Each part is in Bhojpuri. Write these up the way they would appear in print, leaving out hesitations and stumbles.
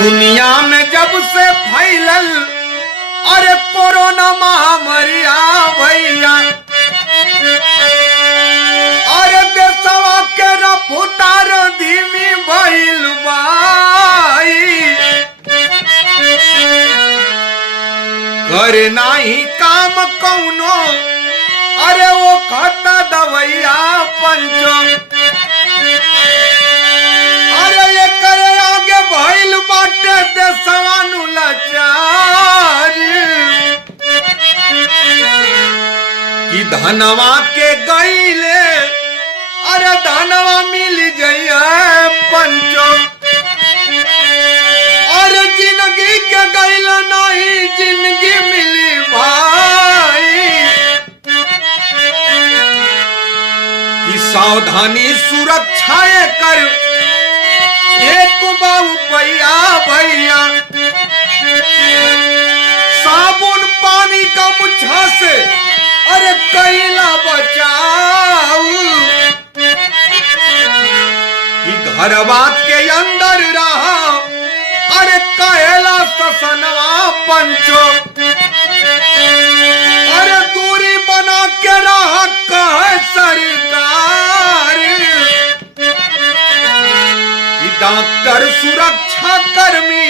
दुनिया में जब से फैलल अरे कोरोना महामारी भैया अरे देशवा के रफ्तार धीमी भइल बाई करे नाही काम कौनो अरे वो खाता दवैया पंचो अरे ये करे आगे भइल बाटे देशवा नु लाचार कि धनवा के गईले अरे धनवा मिल जइया पंचो अरे जिंदगी के गईल नहीं जिंदगी मिली भाई कि सावधानी सुरक्षा कर एक बाबू पैया भैया साबुन पानी का मुच्छा से अरे कैला बचाऊ कि घरवा के अंदर रहा अरे कहला ससनवा पंचो अरे दूरी बना के रहा कहे सरकार कि डॉक्टर सुरक्षा कर्मी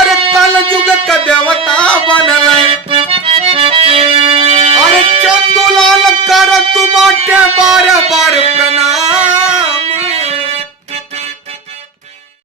अरे कल युग का देवता बनल अरे चंदूलाल कर तू बाटे बार बार प्रणाम।